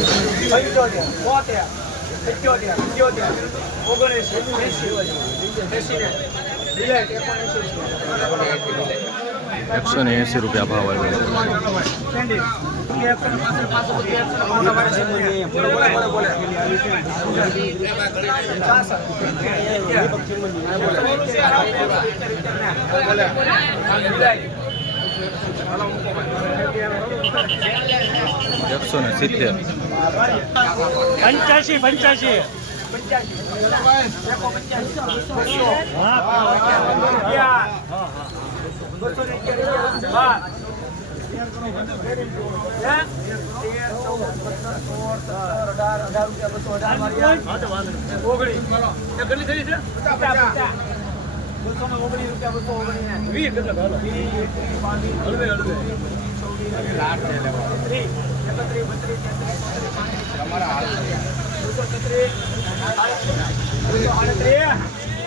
પંચોતેર બોતેર સિત્યોતેર સિત્યોતેર ઓગણએંસી એંસી એકસો ને એંસી રૂપિયા ભાવ આવ્યો. એકસો ને પાસઠ પાસઠ રૂપિયા એકસો ને મોટા મારે ઓગણીસ બોલે બોલે બોલે હળવે એકસો ને સિત્તેર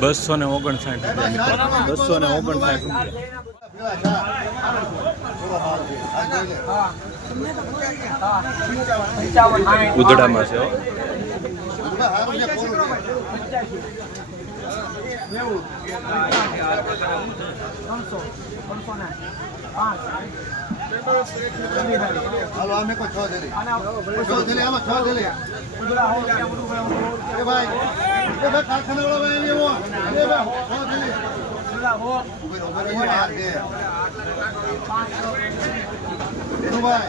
બસો ને ઓગણસાઠ રૂપિયા બસો ને ઓગણસાઠ રૂપિયા ઉધડામાં છે હો. હાલો અમે કોઈ છ દેલી છ દેલી આમાં છ દેલી એ ભાઈ એ ભાઈ કારખાના વાળા ભાઈ એવો. એ ભાઈ.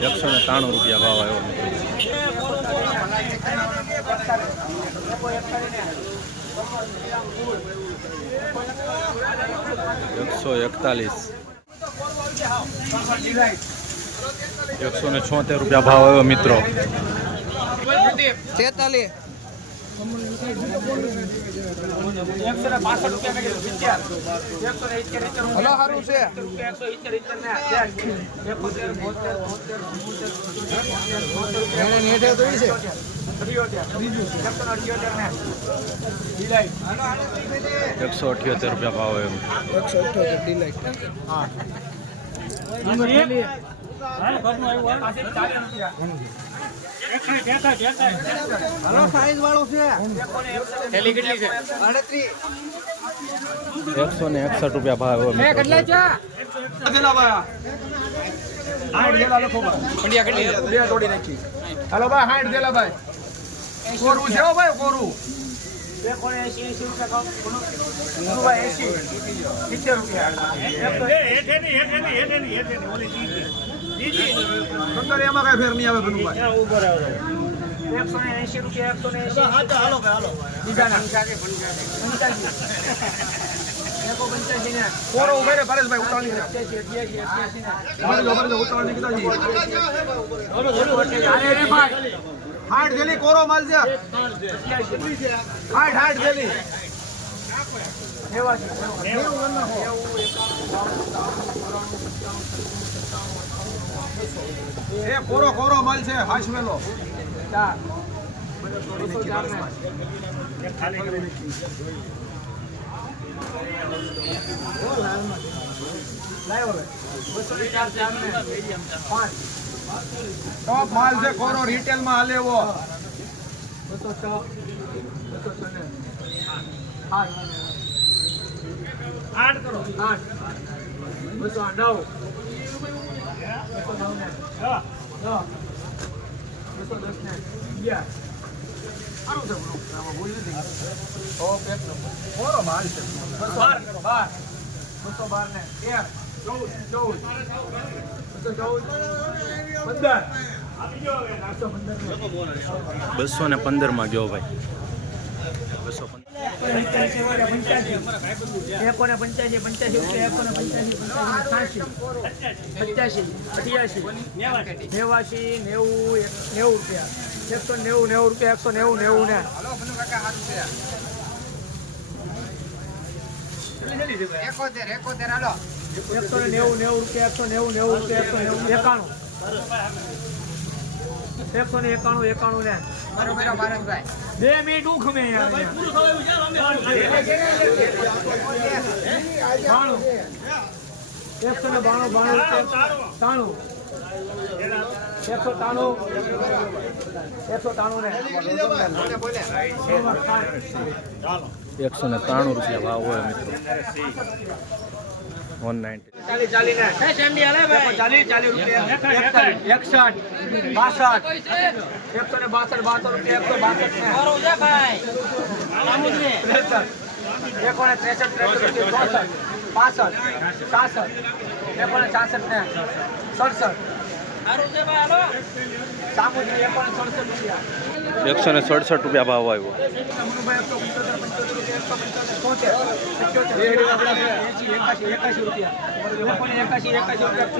એકસો ને ત્રાણું રૂપિયા ભાવ આવ્યો. એકસો એકતાલીસ. એકસો ને છોતેર રૂપિયા ભાવ આવ્યો મિત્રો. તેતાલીસ એકસો અઠ્યોતેર રૂપિયા ભાવ આવ્યો. એકસો અઠ્યોતેર આવ્યો એકસો ને એકસઠ રૂપિયા ભાવ હાલો ભાઈ. હાઈટ દેલા ભાઈ. કોરું છે ભાઈ કોરું? એસી એસી રૂપિયા એસી સિત્તેર એમાં કઈ ફેર નહીં આવે એકસો ને એસી રૂપિયા એકસો ને. એસી હાલો હાલો બીજા એકો પંચ્યાસી ને કોરો ઉભે રે પરેશભાઈ ઉતાવળ નીકળ્યા ઉતાવળ નીકળ્યા રે ગેલી કોરો માલ છે. હાડ હાડ ગેલી એ કોરો કોરો માલ છે હાશવેલો લાવ્યો ટોપ માલ છે કોરો રિટેલમાં હાલે એવો. બસો છ. બસો છ ને. આઠ. આઠ કરો. આઠ. બસો નવ બસો નવ ને. દસ બસો દસ ને. અગિયાર. સારું છે આમાં ભૂલ નથી. ટોપ એક નંબર. કોરો માલ છે. બસો બાર કરો. બાર બસો બાર ને. તેર. બસો ને પંદરમાં ગયો ભાઈ. બસો નેવાસી નેવું નેવું રૂપિયા એકસો નેવું નેવું રૂપિયા એકસો નેવું નેવું ને એકોતેર એકોતેર, હાલો. એકસો નેવું નેવું એકસો નેવું નેવું રૂપિયા, એકસો નેવું, એકાણું. એકસો ને એકાણું એકાણું ને બે મિનિટ હું ખમે એકસો ને બાણું બાણું તાણું. એકસો તાણું. એકસો ને એકસો ને ત્રાણું રૂપિયા ભાવ હોય મિત્રો. વન સડસઠ. સામુદ્રી પણ સડસઠ રૂપિયા. એકસો ને સડસઠ રૂપિયા ભાવ આવ્યો.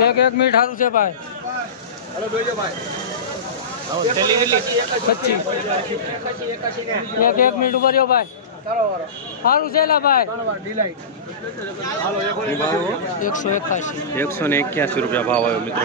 એક એક મિનિટ સારું છે ભાઈ. એક એક મિનિટ ઊભા રહ્યો ભાઈ. સારું છે ભાઈ. એકસો એકાશી. એકસો ને એક્યાસી રૂપિયા ભાવ આવ્યો મિત્રો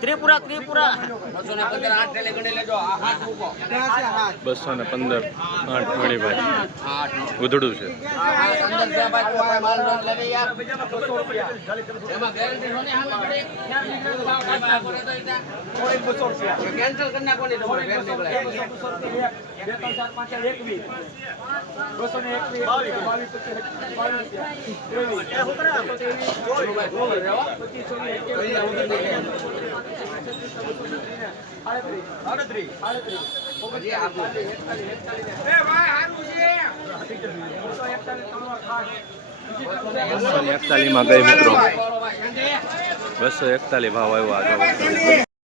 ત્રિપુરા ત્રિપુરા બસો ને પંદર આઠ મણીભાઈ ઉધડું છે કેન્સલ કરી નાખો બસો ને એકવીસ બાવીસ બસો એકતાલીસ ભાવ આવ્યો આગળ.